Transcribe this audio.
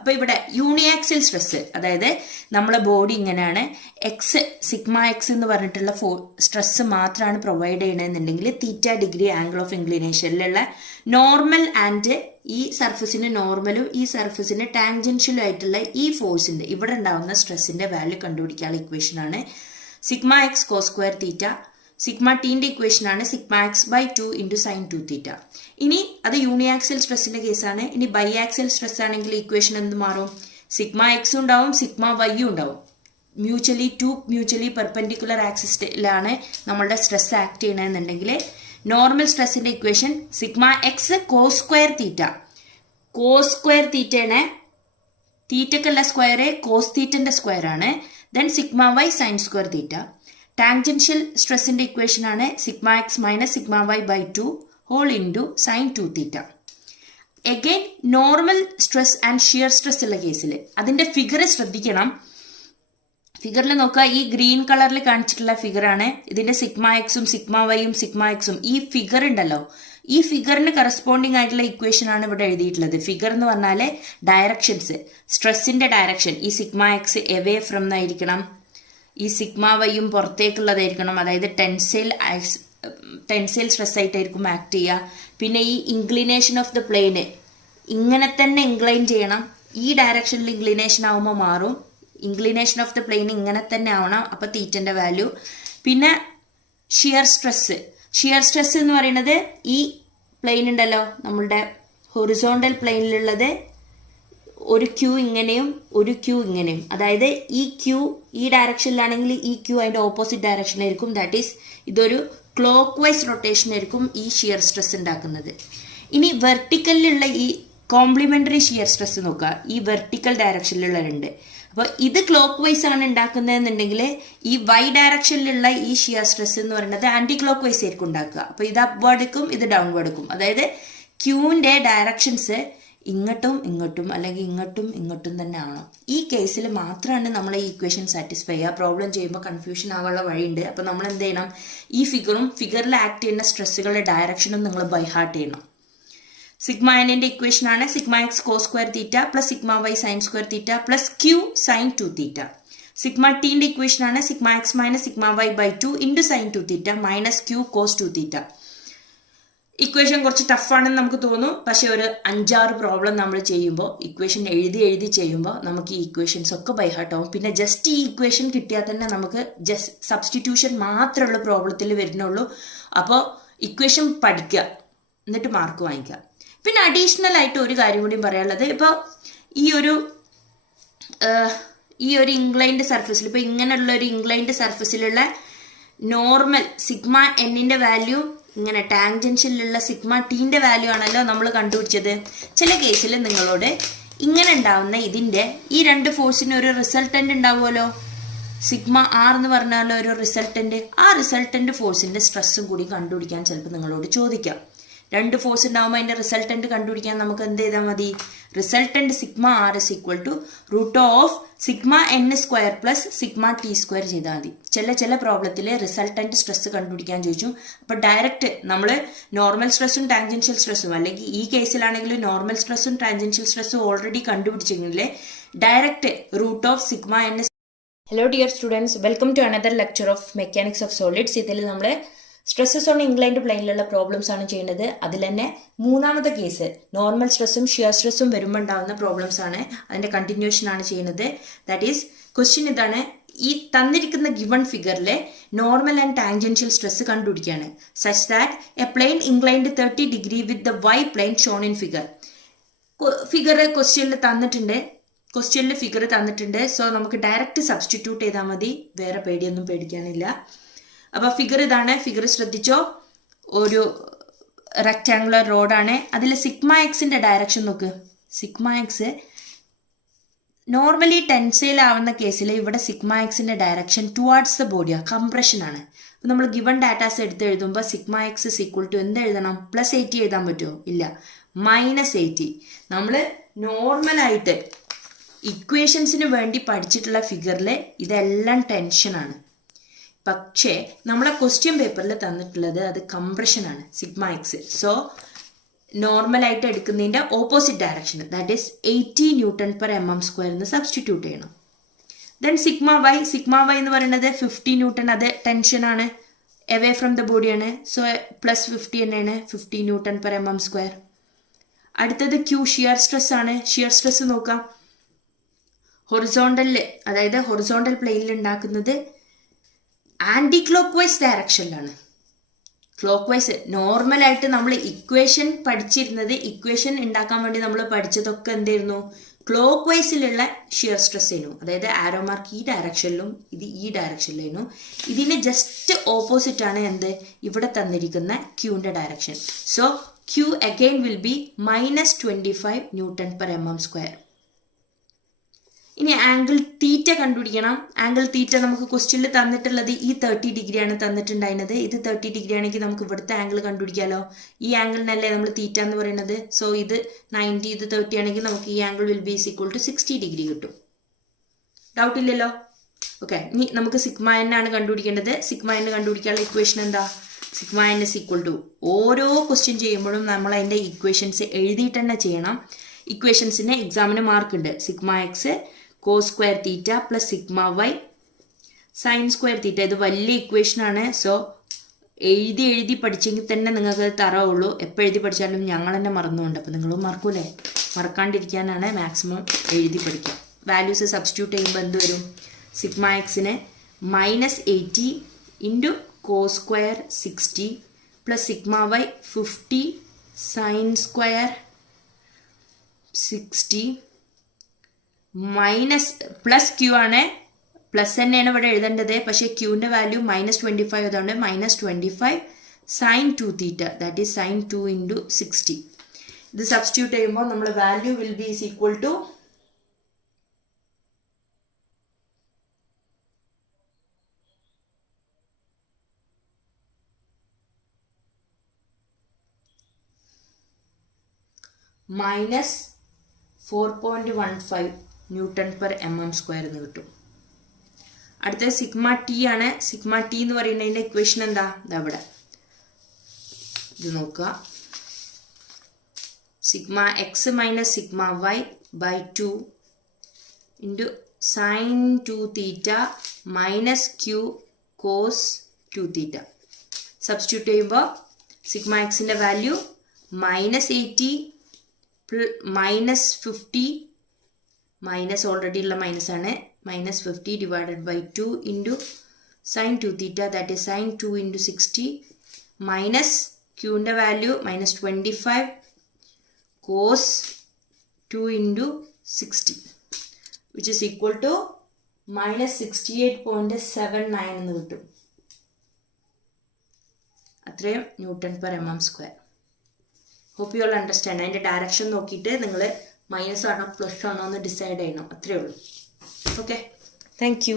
അപ്പോൾ ഇവിടെ യൂണിയാക്സിൽ സ്ട്രെസ്, അതായത് നമ്മളെ ബോഡി ഇങ്ങനെയാണ്, സിഗ്മ എക്സ് എന്ന് പറഞ്ഞിട്ടുള്ള സ്ട്രെസ് മാത്രമാണ് പ്രൊവൈഡ് ചെയ്യണമെന്നുണ്ടെങ്കിൽ തീറ്റ ഡിഗ്രി ആംഗിൾ ഓഫ് ഇൻക്ലിനേഷനിലുള്ള നോർമൽ ആൻഡ് ഈ സർഫസിന് നോർമലും ഈ സർഫസിന് ടാൻജൻഷ്യലും ആയിട്ടുള്ള ഈ ഫോഴ്സിന്റെ ഇവിടെ ഉണ്ടാവുന്ന സ്ട്രെസ്സിന്റെ വാല്യൂ കണ്ടുപിടിക്കാനുള്ള ഇക്വേഷനാണ് sigma x cos square theta. Sigma ടീന്റെ ഇക്വേഷൻ ആണ് sigma x by 2 into sine 2 theta. ഇനി അത് യൂണിയാക്സിൽ സ്ട്രെസ്സിന്റെ കേസാണ്. ഇനി ബൈ ആക്സിൽ സ്ട്രെസ് ആണെങ്കിൽ ഇക്വേഷൻ എന്ത് മാറും? സിഗ്മ എക്സും ഉണ്ടാവും സിഗ്മ വൈയും ഉണ്ടാവും. മ്യൂച്വലി പെർപെൻഡിക്കുലർ ആക്സിസിലാണ് നമ്മളുടെ സ്ട്രെസ് ആക്ട് ചെയ്യണമെന്നുണ്ടെങ്കിൽ നോർമൽ സ്ട്രെസ്സിന്റെ equation sigma x cos square theta. Cos square തീറ്റയാണ്, തീറ്റക്കല്ല സ്ക്വയർ, കോസ് തീറ്റന്റെ സ്ക്വയർ ആണ്. Then sigma y sine square theta. Tangential സ്ട്രെസ്സിന്റെ ഇക്വേഷൻ ആണ് sigma x minus sigma y by 2 whole into sine 2 theta. Again normal stress and shear stress ഉള്ള കേസിൽ അതിന്റെ figure ശ്രദ്ധിക്കണം. ഫിഗറിൽ നോക്കുക, ഈ ഗ്രീൻ കളറിൽ കാണിച്ചിട്ടുള്ള ഫിഗറാണ്. ഇതിന്റെ സിഗ്മ എക്സും സിഗ്മ വൈയും സിഗ്മ എക്സും ഈ ഫിഗർ ഉണ്ടല്ലോ, ഈ ഫിഗറിന് കറസ്പോണ്ടിങ് ആയിട്ടുള്ള ഇക്വേഷൻ ആണ് ഇവിടെ എഴുതിയിട്ടുള്ളത്. ഫിഗർ എന്ന് പറഞ്ഞാൽ ഡയറക്ഷൻസ്, സ്ട്രെസ്സിന്റെ ഡയറക്ഷൻ. ഈ സിഗ്മ എക്സ് എവേ ഫ്രം എന്നായിരിക്കണം, ഈ സിഗ്മ വൈയും പുറത്തേക്കുള്ളതായിരിക്കണം, അതായത് ടെൻസൈൽ സ്ട്രെസ് ആയിട്ടായിരിക്കും ആക്ട് ചെയ്യുക. പിന്നെ ഈ ഇൻക്ലിനേഷൻ ഓഫ് ദ പ്ലെയിന് ഇങ്ങനെ തന്നെ ഇൻക്ലൈൻ ചെയ്യണം. ഈ ഡയറക്ഷനിൽ ഇൻക്ലിനേഷൻ ആവുമ്പോൾ മാറും. ഇൻക്ലിനേഷൻ ഓഫ് ദ പ്ലെയിൻ ഇങ്ങനെ തന്നെ ആവണം, അപ്പോൾ തീറ്റന്റെ വാല്യൂ. പിന്നെ ഷിയർ സ്ട്രെസ് എന്ന് പറയുന്നത് ഈ പ്ലെയിൻ ഉണ്ടല്ലോ, നമ്മളുടെ ഹൊറിസോണ്ടൽ പ്ലെയിനിലുള്ളത് ഒരു ക്യൂ ഇങ്ങനെയും ഒരു ക്യൂ ഇങ്ങനെയും, അതായത് ഈ ക്യൂ ഈ ഡയറക്ഷനിലാണെങ്കിൽ ഈ ക്യൂ അതിന്റെ ഓപ്പോസിറ്റ് ഡയറക്ഷനിലായിരിക്കും. ദാറ്റ് ഈസ് ഇതൊരു ക്ലോക്ക് വൈസ് റൊട്ടേഷൻ ആയിരിക്കും ഈ ഷിയർ സ്ട്രെസ് ഉണ്ടാക്കുന്നത്. ഇനി വെർട്ടിക്കലിലുള്ള ഈ കോംപ്ലിമെന്ററി ഷിയർ സ്ട്രെസ് നോക്കുക, ഈ വെർട്ടിക്കൽ ഡയറക്ഷനിലുള്ളവരുണ്ട്. അപ്പോൾ ഇത് ക്ലോക്ക് വൈസ് ആണ് ഉണ്ടാക്കുന്നതെന്നുണ്ടെങ്കിൽ ഈ വൈ ഡയറക്ഷനിലുള്ള ഈ ഷിയർ സ്ട്രെസ് എന്ന് പറയുന്നത് ആന്റി ക്ലോക്ക് വൈസ് ആയിരിക്കും ഉണ്ടാക്കുക. അപ്പോൾ ഇത് അപ്വേർഡുക്കും ഇത് ഡൗൺവേർഡുക്കും, അതായത് ക്യൂവിന്റെ ഡയറക്ഷൻസ് ഇങ്ങോട്ടും ഇങ്ങോട്ടും അല്ലെങ്കിൽ ഇങ്ങോട്ടും ഇങ്ങോട്ടും തന്നെ ആവണം. ഈ കേസിൽ മാത്രമാണ് നമ്മൾ ഈ ഇക്വേഷൻ സാറ്റിസ്ഫൈ ചെയ്യുക. പ്രോബ്ലം ചെയ്യുമ്പോൾ കൺഫ്യൂഷൻ ആവാനുള്ള വഴിയുണ്ട്. അപ്പോൾ നമ്മൾ എന്ത് ചെയ്യണം, ഈ ഫിഗറിൽ ആക്ട് ചെയ്യുന്ന സ്ട്രെസ്സുകളുടെ ഡയറക്ഷനും നിങ്ങൾ ബൈ ഹാർട്ട് ചെയ്യണം. സിഗ്മ എന്നിന്റെ ഇക്വേഷൻ ആണ് sigma x cos square theta plus sigma y sine square theta plus q sine 2 theta. Sigma ടീന്റെ ഇക്വേഷൻ ആണ് sigma x minus sigma y by 2 into sine 2 theta minus q cos 2 theta. Equation കുറച്ച് ടഫാണെന്ന് നമുക്ക് തോന്നും, പക്ഷെ ഒരു 5-6 problem നമ്മൾ ചെയ്യുമ്പോൾ ഇക്വേഷൻ എഴുതി ചെയ്യുമ്പോൾ നമുക്ക് ഈ ഇക്വേഷൻസ് ഒക്കെ ബൈ ഹാർട്ട് ആവും. പിന്നെ ജസ്റ്റ് ഈ ഇക്വേഷൻ കിട്ടിയാൽ തന്നെ നമുക്ക് ജസ്റ്റ് സബ്സ്റ്റിറ്റ്യൂഷൻ മാത്രമുള്ള പ്രോബ്ലത്തിൽ വരുന്നുള്ളൂ. അപ്പോൾ ഇക്വേഷൻ പഠിക്കുക, എന്നിട്ട് മാർക്ക് വാങ്ങിക്കുക. പിന്നെ അഡീഷണൽ ആയിട്ട് ഒരു കാര്യം കൂടി പറയാനുള്ളത്, ഇപ്പോൾ ഈ ഒരു ഇൻക്ലൈൻഡ് സർഫസിൽ, ഇപ്പോൾ ഇങ്ങനെയുള്ള ഒരു ഇൻക്ലൈൻഡ് സർഫസിലുള്ള നോർമൽ സിഗ്മ എന്നിന്റെ വാല്യൂ ഇങ്ങനെ ടാൻജൻഷ്യലിലുള്ള സിഗ്മ ടീന്റെ വാല്യൂ ആണല്ലോ നമ്മൾ കണ്ടുപിടിച്ചത്. ചില കേസിൽ നിങ്ങളോട് ഇങ്ങനെ ഉണ്ടാവുന്ന ഇതിന്റെ ഈ രണ്ട് ഫോഴ്സിന് ഒരു റിസൾട്ടന്റ് ഉണ്ടാവുമല്ലോ, സിഗ്മ ആർ എന്ന് പറഞ്ഞാലോ ഒരു റിസൾട്ടന്റ്, ആ റിസൾട്ടന്റ് ഫോഴ്സിന്റെ സ്ട്രെസ്സും കൂടി കണ്ടുപിടിക്കാൻ ചിലപ്പോൾ നിങ്ങളോട് ചോദിക്കാം. രണ്ട് ഫോഴ്സ് ഉണ്ടാവുമ്പോൾ അതിന്റെ റിസൾട്ടന്റ് കണ്ടുപിടിക്കാൻ നമുക്ക് എന്ത് ചെയ്താൽ മതി, resultant sigma r is equal to root of sigma n square plus sigma t square ചെയ്താൽ മതി. ചില പ്രോബ്ലത്തിൽ റിസൾട്ടന്റ് സ്ട്രെസ് കണ്ടുപിടിക്കാൻ ചോദിച്ചു. അപ്പോൾ ഡയറക്റ്റ് നമ്മൾ നോർമൽ സ്ട്രെസ്സും ടാൻജൻഷ്യൽ സ്ട്രെസ്സും, അല്ലെങ്കിൽ ഈ കേസിലാണെങ്കിൽ നോർമൽ സ്ട്രെസ്സും ടാൻജൻഷ്യൽ സ്ട്രെസ്സും ഓൾറെഡി കണ്ടുപിടിച്ചെങ്കിൽ direct root of sigma n. Hello dear students, welcome to another lecture of mechanics of solids. ഇതിൽ നമ്മൾ സ്ട്രെസ്സസ് ഓൺ ഇൻക്ലൈൻഡ് പ്ലെയിനിലുള്ള പ്രോബ്ലംസ് ആണ് ചെയ്യുന്നത്. അതിൽ തന്നെ മൂന്നാമത്തെ കേസ് നോർമൽ സ്ട്രെസ്സും ഷിയർ സ്ട്രെസ്സും വരുമ്പോൾ ഉണ്ടാകുന്ന പ്രോബ്ലംസ് ആണ്, അതിന്റെ കണ്ടിന്യൂഷൻ ആണ് ചെയ്യുന്നത്. ദാറ്റ് ഈസ് ക്വസ്റ്റ്യൻ ഇതാണ്, ഈ തന്നിരിക്കുന്ന ഗിവൺ ഫിഗറിലെ നോർമൽ ആൻഡ് ടാൻജൻഷ്യൽ സ്ട്രെസ് കണ്ടുപിടിക്കുകയാണ്. Such that a plane inclined 30 degree with the y plane shown in figure. ക്വസ്റ്റ്യനിൽ ഫിഗർ തന്നിട്ടുണ്ട്. സോ നമുക്ക് ഡയറക്റ്റ് സബ്സ്റ്റിറ്റ്യൂട്ട് ചെയ്താൽ മതി, വേറെ പേടിയൊന്നും പേടിക്കാനില്ല. അപ്പൊ ഫിഗർ ഇതാണ്, ഫിഗർ ശ്രദ്ധിച്ചോ. ഒരു റെക്ടാങ്കുലർ റോഡാണ്, അതിൽ സിഗ്മ എക്സിന്റെ ഡയറക്ഷൻ നോക്ക്. സിഗ്മ എക്സ് നോർമലി ടെൻസൈൽ ആവുന്ന കേസിൽ ഇവിടെ സിഗ്മ എക്സിന്റെ ഡയറക്ഷൻ ടുവാർഡ്സ് ദ ബോഡിയാണ്, കംപ്രഷൻ ആണ്. അപ്പൊ നമ്മൾ ഗിവൺ ഡാറ്റാസ് എടുത്ത് എഴുതുമ്പോൾ sigma x is equal to എന്ത് എഴുതണം, +80 എഴുതാൻ പറ്റുമോ? ഇല്ല, -80. നമ്മൾ നോർമലായിട്ട് ഇക്വേഷൻസിന് വേണ്ടി പഠിച്ചിട്ടുള്ള ഫിഗറിൽ ഇതെല്ലാം ടെൻഷനാണ്. പക്ഷേ നമ്മളെ ക്വസ്റ്റ്യൻ പേപ്പറിൽ തന്നിട്ടുള്ളത് അത് കംപ്രഷൻ ആണ്, സിഗ്മ എക്സ്. സോ നോർമലായിട്ട് എടുക്കുന്നതിൻ്റെ opposite direction, that is 80 Nm/mm² എന്ന് സബ്സ്റ്റിറ്റ്യൂട്ട് ചെയ്യണം. ദെൻ സിഗ്മ വൈ എന്ന് പറയുന്നത് 50 Newton, അത് ടെൻഷനാണ്, അവേ ഫ്രം ദ ബോഡിയാണ്. സോ +50 തന്നെയാണ്, 50 Nm/mm². അടുത്തത് ക്യൂ ഷിയർ സ്ട്രെസ് ആണ്. ഷിയർ സ്ട്രെസ് നോക്കാം. ഹൊറിസോണ്ടലിൽ, അതായത് ഹൊറിസോണ്ടൽ പ്ലെയിനിൽ ഉണ്ടാക്കുന്നത് ആൻറ്റി ക്ലോക്ക് വൈസ് ഡയറക്ഷനിലാണ്. ക്ലോക്ക് വൈസ് നോർമലായിട്ട് നമ്മൾ ഇക്വേഷൻ പഠിച്ചിരുന്നത്, ഇക്വേഷൻ ഉണ്ടാക്കാൻ വേണ്ടി നമ്മൾ പഠിച്ചതൊക്കെ എന്തായിരുന്നു, ക്ലോക്ക് വൈസിലുള്ള ഷിയർ സ്ട്രെസ് ആയിരുന്നു. അതായത് ആരോ മാർക്ക് ഈ ഡയറക്ഷനിലും ഇത് ഈ ഡയറക്ഷനിലായിരുന്നു. ഇതിന് ജസ്റ്റ് ഓപ്പോസിറ്റ് ആണ് എന്ത്, ഇവിടെ തന്നിരിക്കുന്ന ക്യൂവിൻ്റെ direction. So q again will be -25 Nm/mm². ഇനി ആംഗിൾ തീറ്റ കണ്ടുപിടിക്കണം. ആംഗിൾ തീറ്റ നമുക്ക് ക്വസ്റ്റ്യനിൽ തന്നിട്ടുള്ളത് ഈ 30 ഡിഗ്രിയാണ് തന്നിട്ടുണ്ടായിരുന്നത്. ഇത് 30 ഡിഗ്രി ആണെങ്കിൽ നമുക്ക് ഇവിടുത്തെ ആംഗിൾ കണ്ടുപിടിക്കാമല്ലോ. ഈ ആംഗിളിനല്ലേ നമ്മൾ തീറ്റ എന്ന് പറയുന്നത്. സോ ഇത് 90, ഇത് 30 ആണെങ്കിൽ നമുക്ക് ഈ ആംഗിൾ വിൽ ബി = 60 ഡിഗ്രി കിട്ടും. ഡൗട്ട് ഇല്ലല്ലോ? ഓക്കെ, ഇനി നമുക്ക് സിഗ്മ n ആണ് കണ്ടുപിടിക്കേണ്ടത്. സിഗ്മ n കണ്ടുപിടിക്കാനുള്ള ഇക്വേഷൻ എന്താ? സിഗ്മ n = ഓരോ ക്വസ്റ്റ്യൻ ചെയ്യുമ്പോഴും നമ്മൾ അതിൻ്റെ ഇക്വേഷൻസ് എഴുതിയിട്ട് തന്നെ ചെയ്യണം. ഇക്വേഷൻസിന് എക്സാമിന് മാർക്ക് ഉണ്ട്. Sigma x cos² θ + sigma y sin² θ. ഇത് വലിയ ഇക്വേഷനാണ്. സോ എഴുതി പഠിച്ചെങ്കിൽ തന്നെ നിങ്ങൾക്ക് തറവുള്ളൂ. എപ്പോൾ എഴുതി പഠിച്ചാലും ഞങ്ങൾ തന്നെ മറന്നുകൊണ്ട്, അപ്പോൾ നിങ്ങളും മറക്കൂലേ? മറക്കാണ്ടിരിക്കാനാണ് മാക്സിമം എഴുതി പഠിക്കുക. വാല്യൂസ് സബ്സ്റ്റിറ്റ്യൂട്ട് ചെയ്യുമ്പോൾ എന്ത് വരും? സിഗ്മ എക്സിന് -80 × cos² 60 + sigma y 50 sin² 60 plus q ആണ്. പ്ലസ് തന്നെയാണ് ഇവിടെ എഴുതേണ്ടത്, പക്ഷേ ക്യൂവിൻ്റെ വാല്യൂ -25 അതുകൊണ്ട് -25 sin 2θ, ദാറ്റ് ഈസ് sin 2 × 60. ഇത് സബ്സ്റ്റിറ്റ്യൂട്ട് ചെയ്യുമ്പോൾ നമ്മൾ വാല്യൂ വിൽ ബി = -4.15 Nm/mm² എന്ന് കിട്ടും. അടുത്തത് സിഗ്മ ടി ആണ്. സിഗ്മ ടി എന്ന് പറയുന്നതിൻ്റെ ഇക്വേഷൻ എന്താ? ഇതവിടെ ഇത് നോക്കുക. Sigma X - sigma y /2 × sin 2θ - q cos 2θ. Substitute ചെയ്യുമ്പോൾ സിഗ്മ എക്സിൻ്റെ വാല്യൂ -80 -50, മൈനസ് ഓൾറെഡി ഉള്ള മൈനസ് ആണ്, -50 / 2 × sin 2θ, that is sin 2 × 60 minus ക്യൂവിൻ്റെ value -25 cos 2 × 60 which is equal to -68.79 എന്ന് കിട്ടും. അത്രയും Nm/mm². Hope you all understand. അതിൻ്റെ ഡയറക്ഷൻ നോക്കിയിട്ട് നിങ്ങൾ മൈനസ് ആണോ പ്ലസ് ആണോ എന്ന് ഡിസൈഡ് ചെയ്യണം. അത്രയേ ഉള്ളൂ. Okay, thank you.